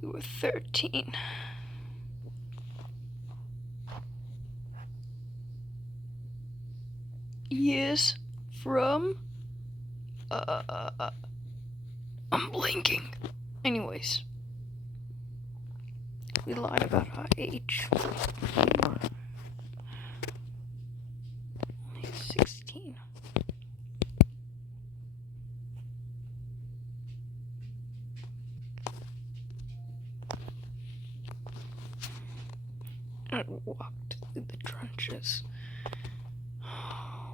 We were 13. Years from... I'm blinking. Anyways. We lied about our age. We were only 16. I walked through the trenches.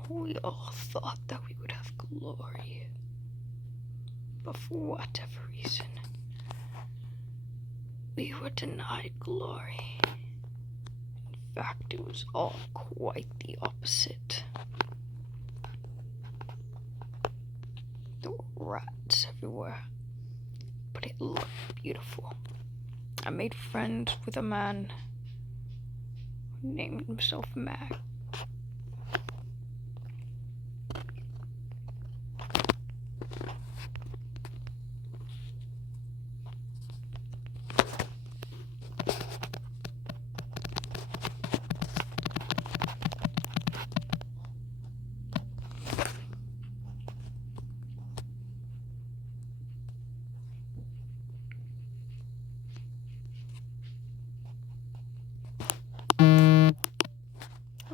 We all thought that we would have glory. But for whatever reason, we were denied glory. In fact, it was all quite the opposite. There were rats everywhere, but it looked beautiful. I made friends with a man who named himself Mag.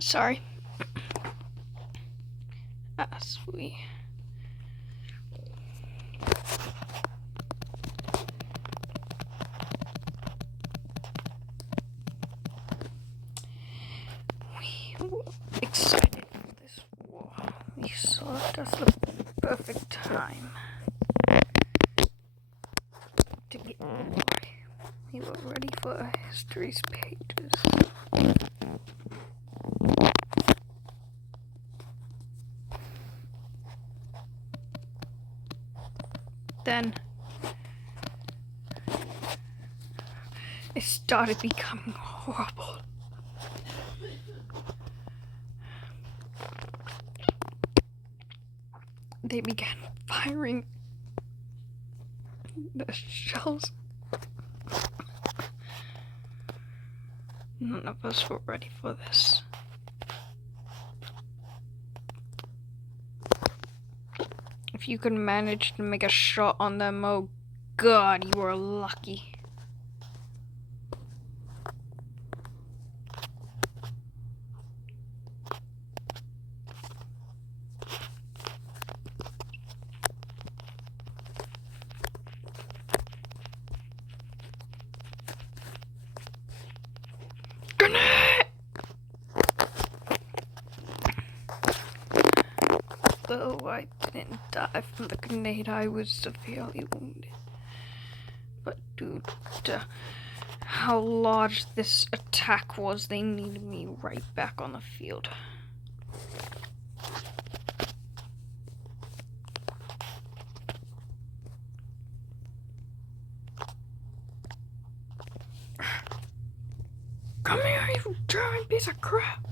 Sorry. As we were excited for this war. We saw it as the perfect time to get glory. We were ready for history's pages. Then it started becoming horrible. They began firing the shells. None of us were ready for this. If you could manage to make a shot on them, oh God, you were lucky. Grenade! Though I didn't die from the grenade, I was severely wounded. But due to how large this attack was, they needed me right back on the field. Come here, you German piece of crap!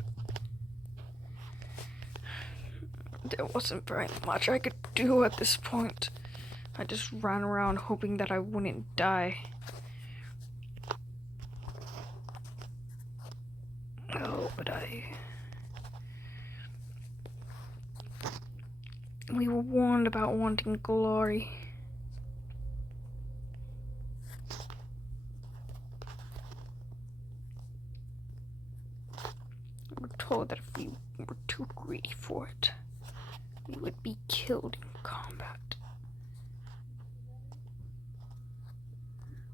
There wasn't very much I could do at this point. I just ran around hoping that I wouldn't die. Oh, but we were warned about wanting glory. We were told that if we were too greedy for it, we would be killed in combat.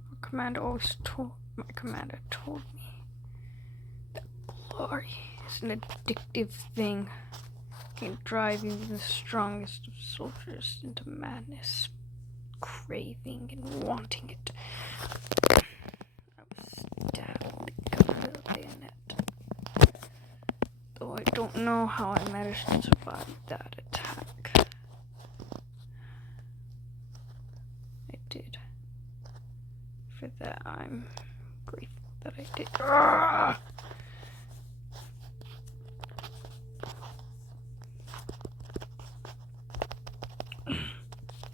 My commander told me that glory is an addictive thing. It can drive even the strongest of soldiers into madness, craving and wanting it. I was stabbed with the gun with a bayonet. Though I don't know how I managed to survive that attack. I did. For that, I'm grateful that I did. Ah!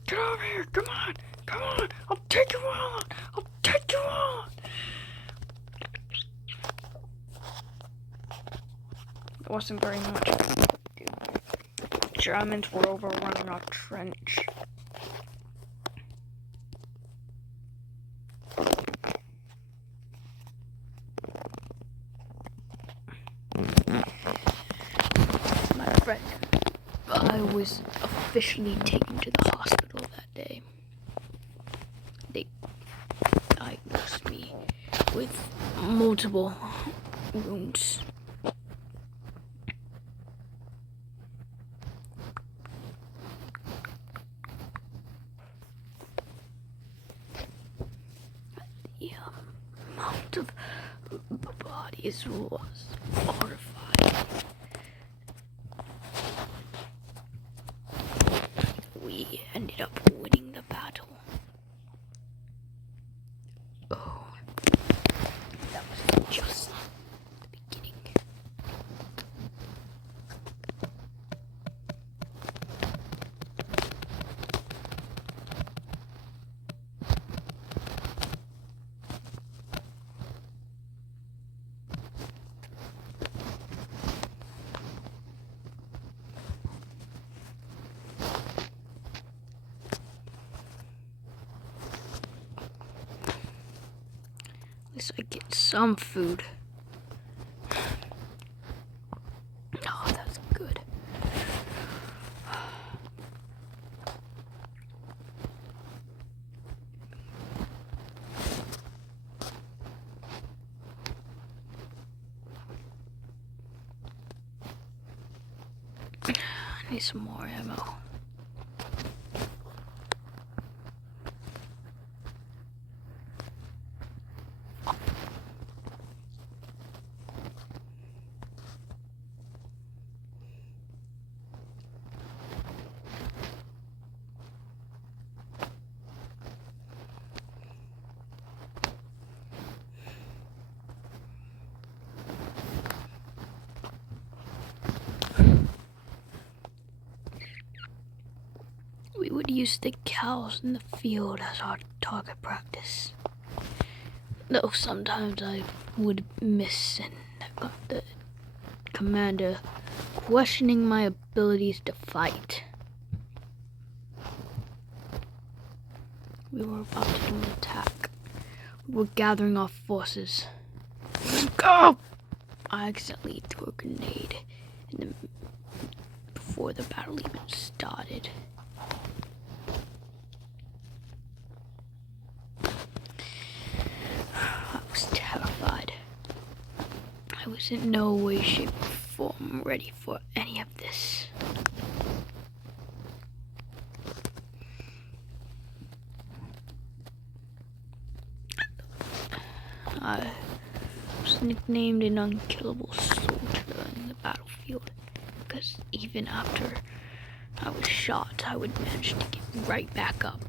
Get over here! Come on! Come on, I'll take you on. I'll take you on. It wasn't very much. The Germans were overrunning our trench. My friend, I was officially taken to the hospital that day. They diagnosed me with multiple wounds. The amount of bodies was horrifying. We ended up winning the battle. Oh, that was just the beginning. At least I get some food. Oh, that's good. I need some more ammo. We would use the cows in the field as our target practice. Though sometimes I would miss and I got the commander questioning my abilities to fight. We were about to do an attack. We were gathering our forces. Go! I accidentally threw a grenade before the battle even started. I was terrified. I was in no way, shape, or form ready for any of this. I was nicknamed an unkillable soldier in the battlefield because even after I was shot, I would manage to get right back up.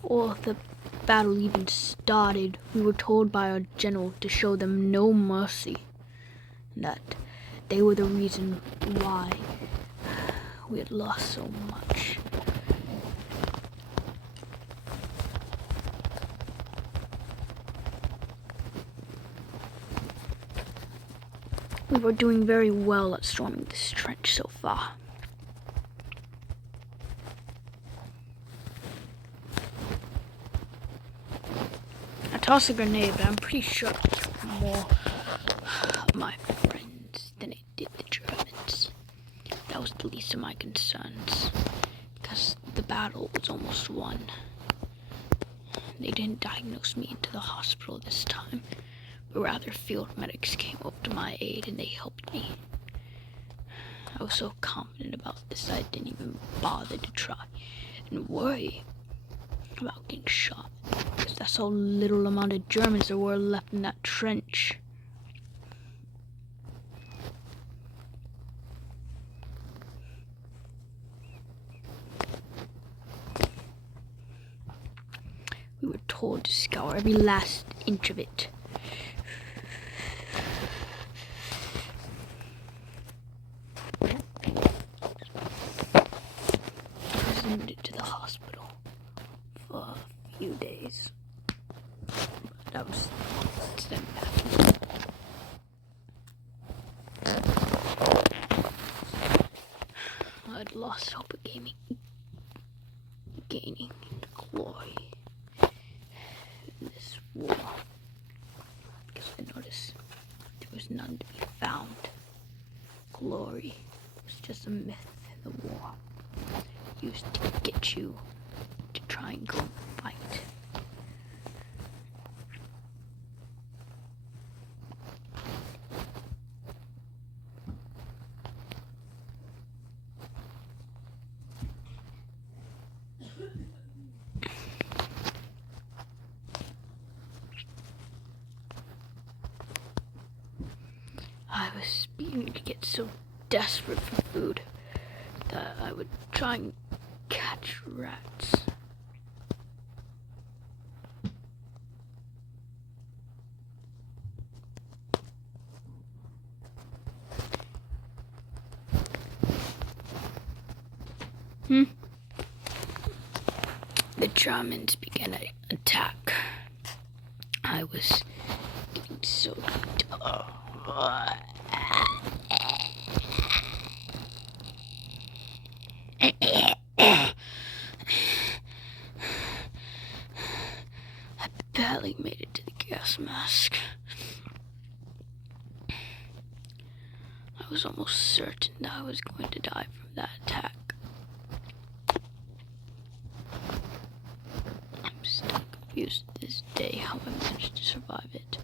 Before the battle even started, we were told by our general to show them no mercy, that they were the reason why we had lost so much. We were doing very well at storming this trench so far. I tossed a grenade, but I'm pretty sure it killed more of my friends than it did the Germans. That was the least of my concerns, because the battle was almost won. They didn't diagnose me into the hospital this time, but rather field medics came up to my aid and they helped me. I was so confident about this I didn't even bother to try and worry about getting shot, because that's how little amount of Germans there were left in that trench. We were told to scour every last inch of it. I was admitted to the hospital for a few days, but I was sent back. I'd lost hope of gaining glory in this war, because I noticed there was none to be found. Glory was just a myth in the war, used to get you to try and go and fight. I was beginning to get so desperate for food that I would try and catch rats. The Germans began an attack. I was getting so I barely made it to the gas mask. I was almost certain that I was going to die from that attack. I'm still confused to this day how I managed to survive it.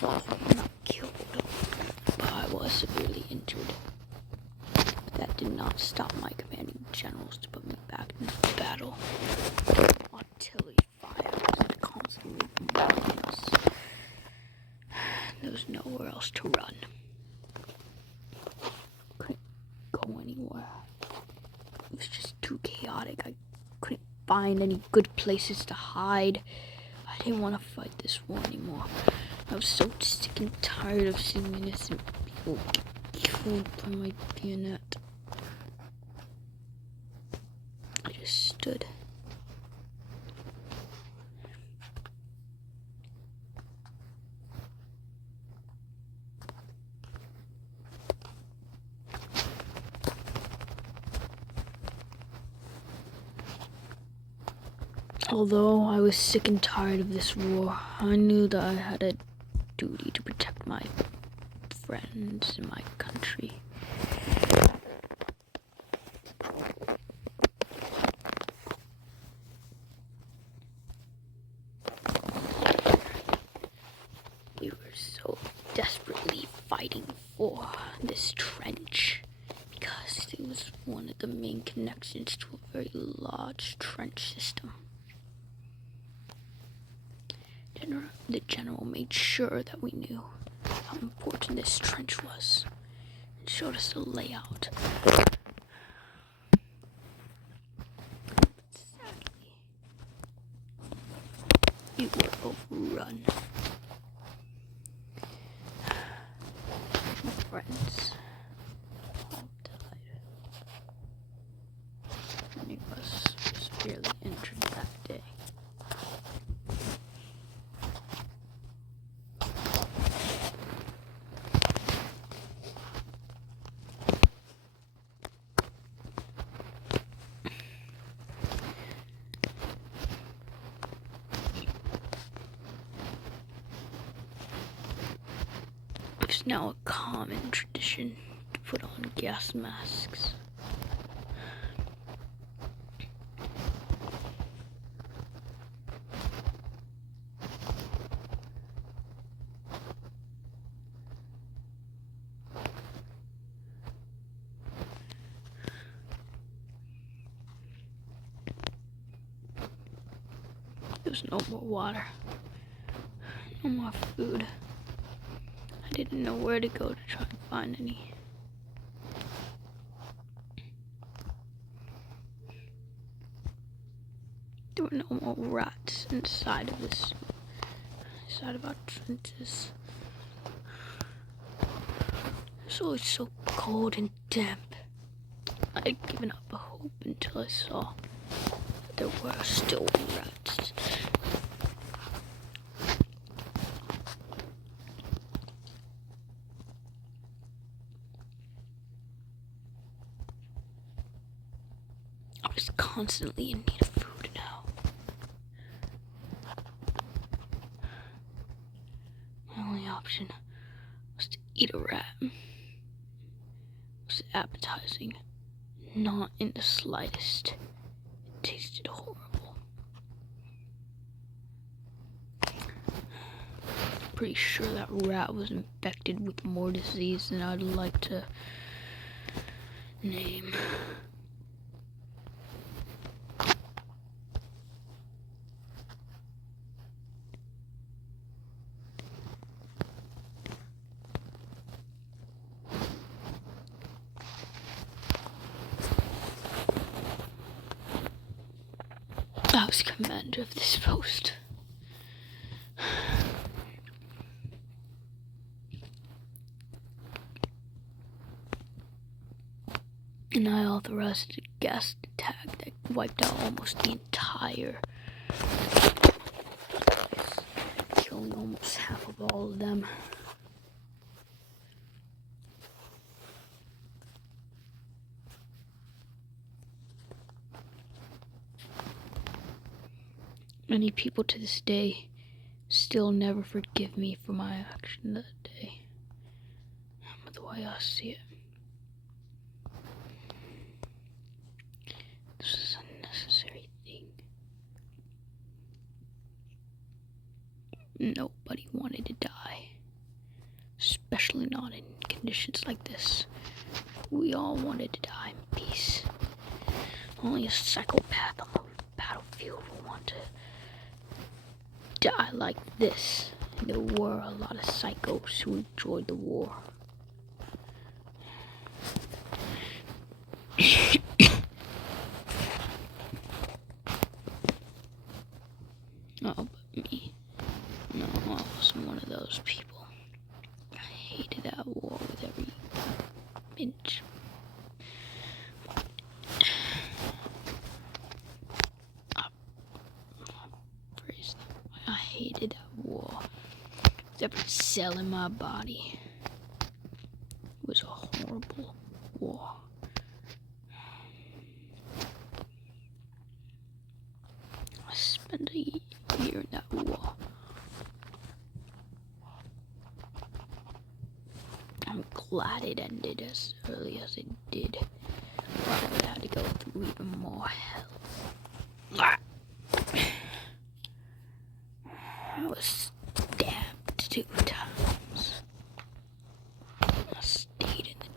Not killed, but I was severely injured. But that did not stop my commanding generals to put me back in battle. Artillery fire was constantly bombarding us. There was nowhere else to run. Couldn't go anywhere. It was just too chaotic. I couldn't find any good places to hide. I didn't want to fight this war anymore. I was so sick and tired of seeing innocent people get killed by my bayonet. I just stood. Although I was sick and tired of this war, I knew that I had a duty to protect my friends and my country. We were so desperately fighting for this trench because it was one of the main connections to a very large trench system. The general made sure that we knew how important this trench was and showed us the layout. But sadly, we were overrun. My friends all died. Many of us were severely injured that day. It's now a common tradition to put on gas masks. There's no more water, no more food. I didn't know where to go to try and find any. There were no more rats inside of our trenches. It was always so cold and damp. I had given up hope until I saw that there were still rats. I was constantly in need of food now. My only option was to eat a rat. It was appetizing, not in the slightest. It tasted horrible. Pretty sure that rat was infected with more disease than I'd like to name. I was commander of this post. And I authorized a gas attack that wiped out almost the entire place, killing almost half of all of them. Many people to this day still never forgive me for my action that day. But the way I see it, this is a necessary thing. Nobody wanted to die, especially not in conditions like this. We all wanted to die in peace. Only a psychopath on the battlefield would want to die like this. And there were a lot of psychos who enjoyed the war. Oh, but me. No, I wasn't one of those people. I hated that war with every inch. I hated that war with every cell in my body. It was a horrible war. I spent a year in that war. I'm glad it ended as early as it did. Or I would have had to go through even more hell. I was stabbed 2 times. I stayed in the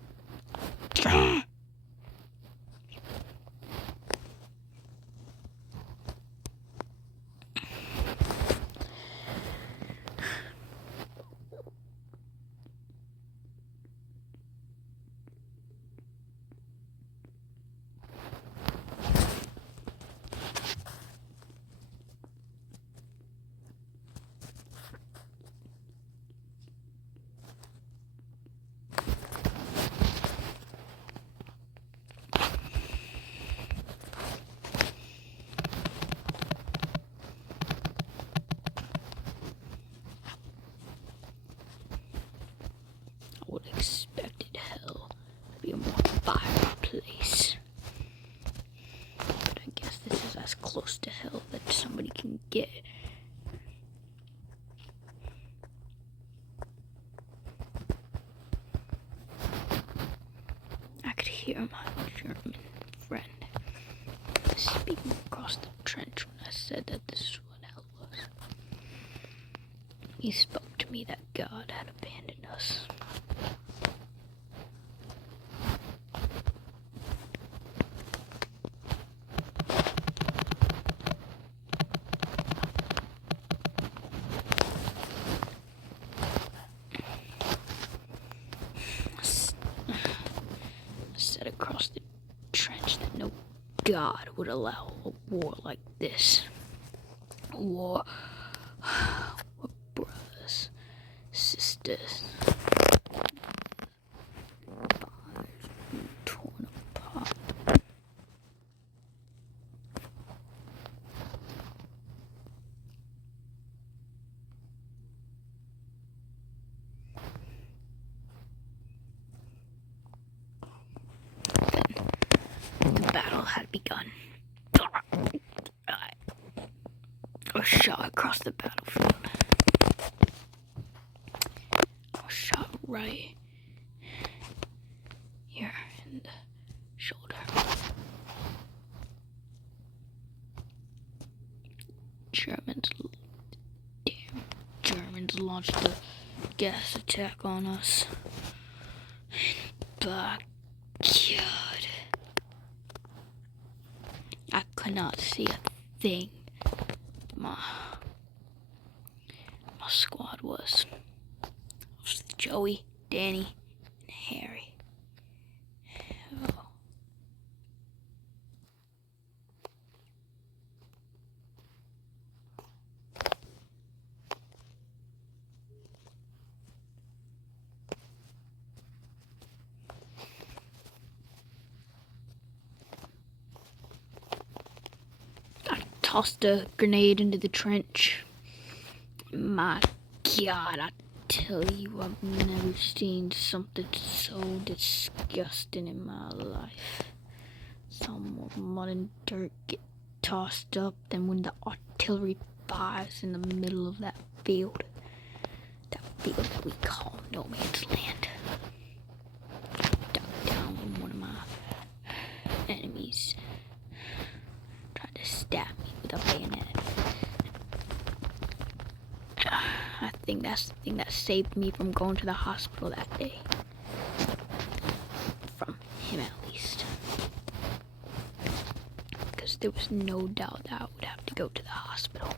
I would have expected hell to be a more fiery place. But I guess this is as close to hell that somebody can get. German friend, speaking across the trench when I said that this is what hell was. He spoke to me that God had abandoned us. Said across the trench that no God would allow a war like this. A war where brothers, sisters, fathers being torn apart. The battle had begun. I was shot across the battlefield. I was shot right here in the shoulder. Germans launched a gas attack on us. By God, I could not see a thing. My squad was Joey, Danny, and Harry. Oh. I tossed a grenade into the trench. My God, I tell you, I've never seen something so disgusting in my life. Some more mud and dirt get tossed up than when the artillery fires in the middle of that field. That field that we call no man's land. Ducked down when one of my enemies tried to stab me with a bayonet. I think that's the thing that saved me from going to the hospital that day. From him, at least. Because there was no doubt that I would have to go to the hospital.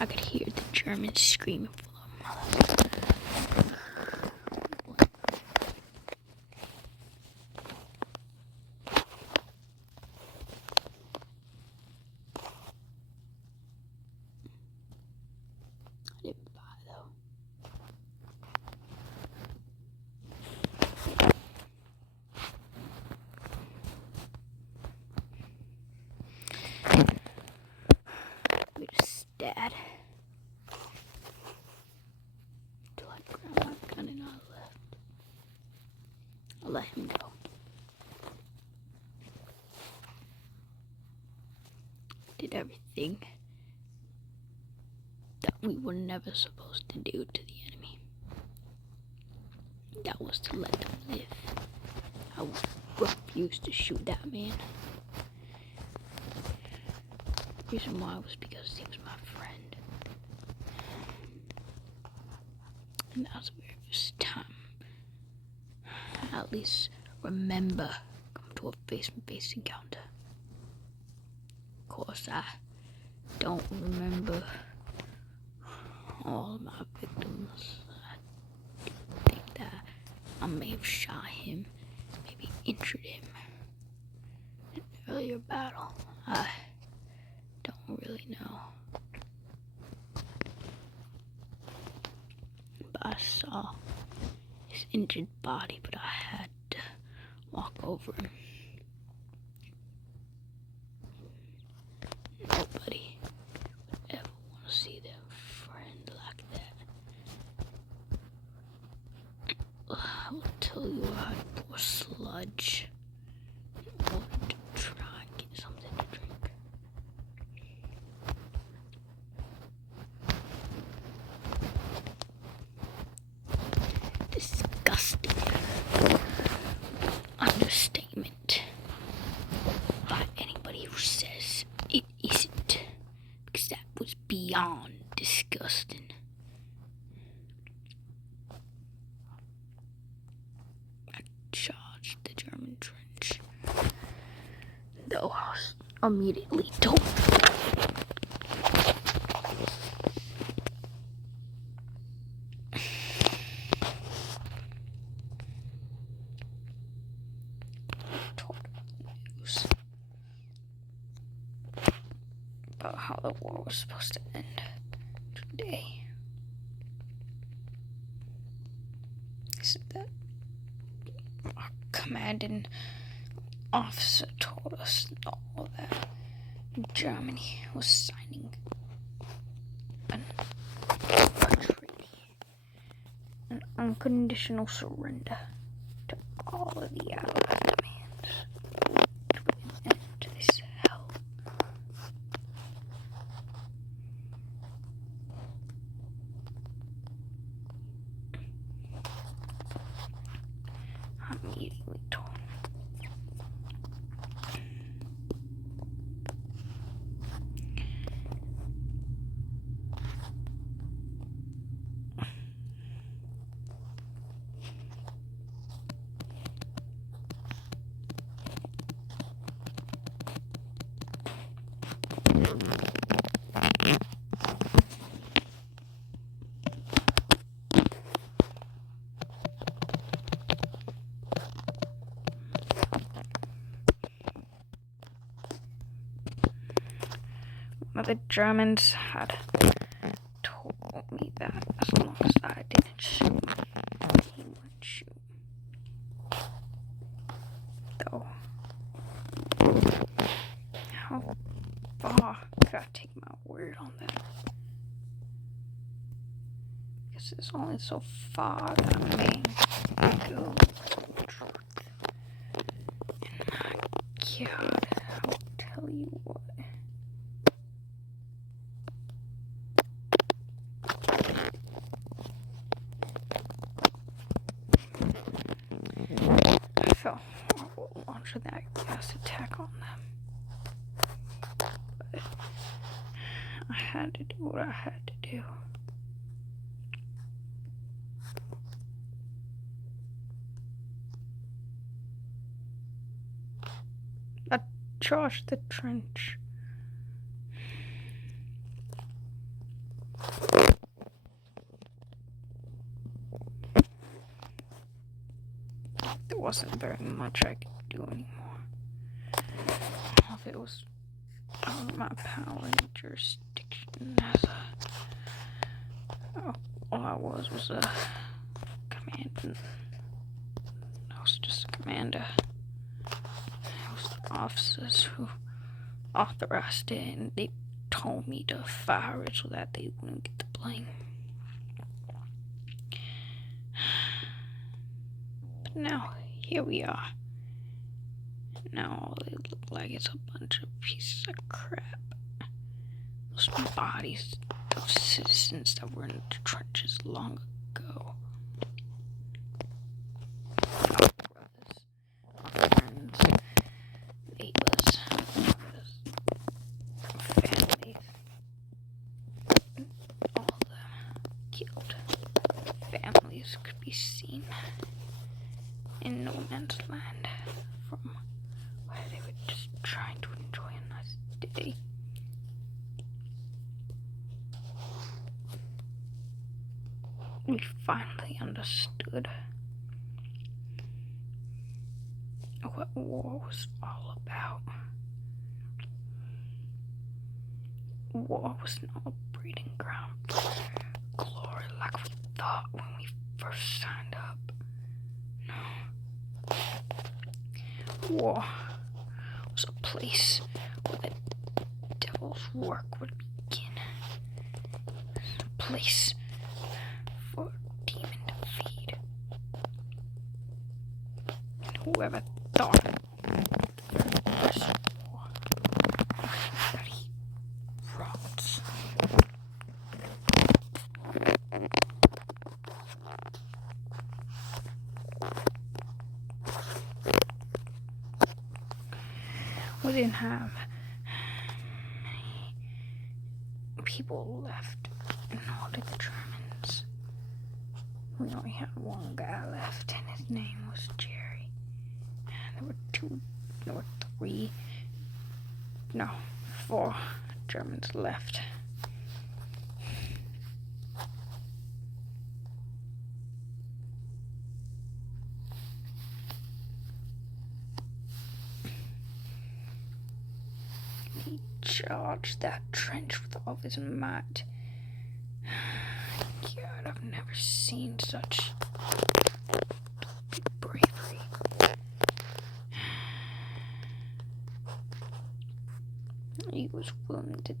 I could hear the Germans screaming for their mother. I didn't buy though. We just stared until I grabbed my gun and I left. I let him go. Did everything that we were never supposed to do to the enemy. That was to let them live. I refused to shoot that man. The reason why was because he was my friend. And that was the very first time I at least remember coming to a face-to-face encounter. Of course, I don't remember all of my victims. I think that I may have shot him, maybe injured him in an earlier battle. I don't really know. But I saw his injured body, but I had to walk over him. Nobody would ever want to see their friend like that. I will tell you, I pour sludge in order to try and get something to drink. So I was immediately told. News about how the war was supposed to end today. He said that our commanding officer told us all that Germany was signing a treaty, an unconditional surrender to all of the Allied demands to put an end to this hell. I immediately told him. The Germans had told me that as long as I didn't shoot, he would shoot. Though, how far could I take my word on that? Because there's only so far that a man can go with truth. And my God, I'll tell you what. I felt horrible launching that gas attack on them. But I had to do what I had to do. I charged the trench. There wasn't very much I could do anymore. All of it was out of my power and jurisdiction as all I was a commandant. I was just a commander. It was the officers who authorized it, and they told me to fire it so that they wouldn't get the blame. But now, here we are. Now all they look like is a bunch of pieces of crap. Those bodies of citizens that were in the trenches long ago. Our brothers, our friends, neighbors, families, all of them killed. Families could be seen in no man's land from where they were just trying to enjoy a nice day. We finally understood what war was all about. War was not a breeding ground for glory like we thought when we first signed up. No. War was a place where the devil's work would begin. A place for a demon to feed. And whoever thought the first war, that he rots. We didn't have many people left in order the Germans. We only had one guy left, and his name was Jerry. And there were three No, 4 Germans left. He charged that trench with all his might. God, I've never seen such bravery. He was willing to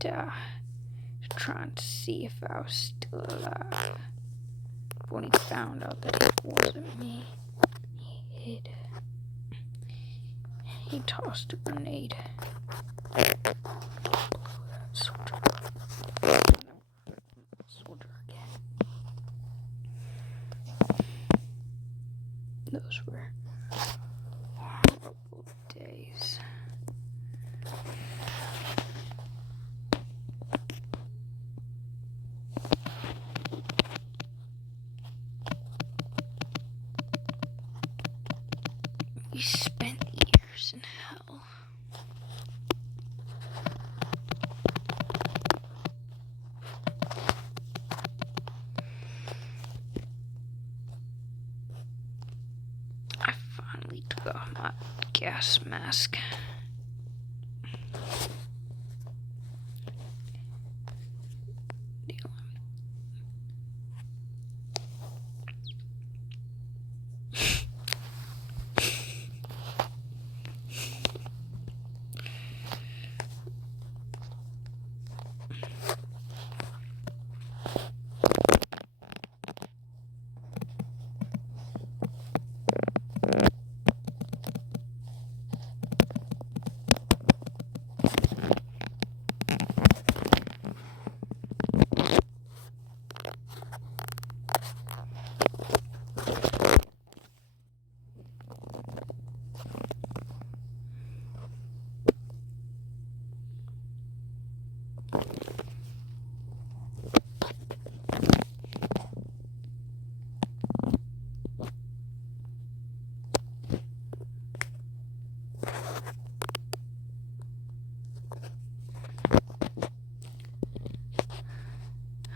die to try and see if I was still alive. But when he found out that it wasn't me, he hid. He tossed a grenade. Soldier again. Those were horrible days. We spent years in hell. I finally took off my gas mask.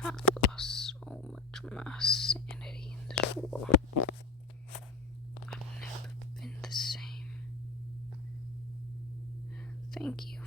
I lost so much of my sanity in this war. I've never been the same. Thank you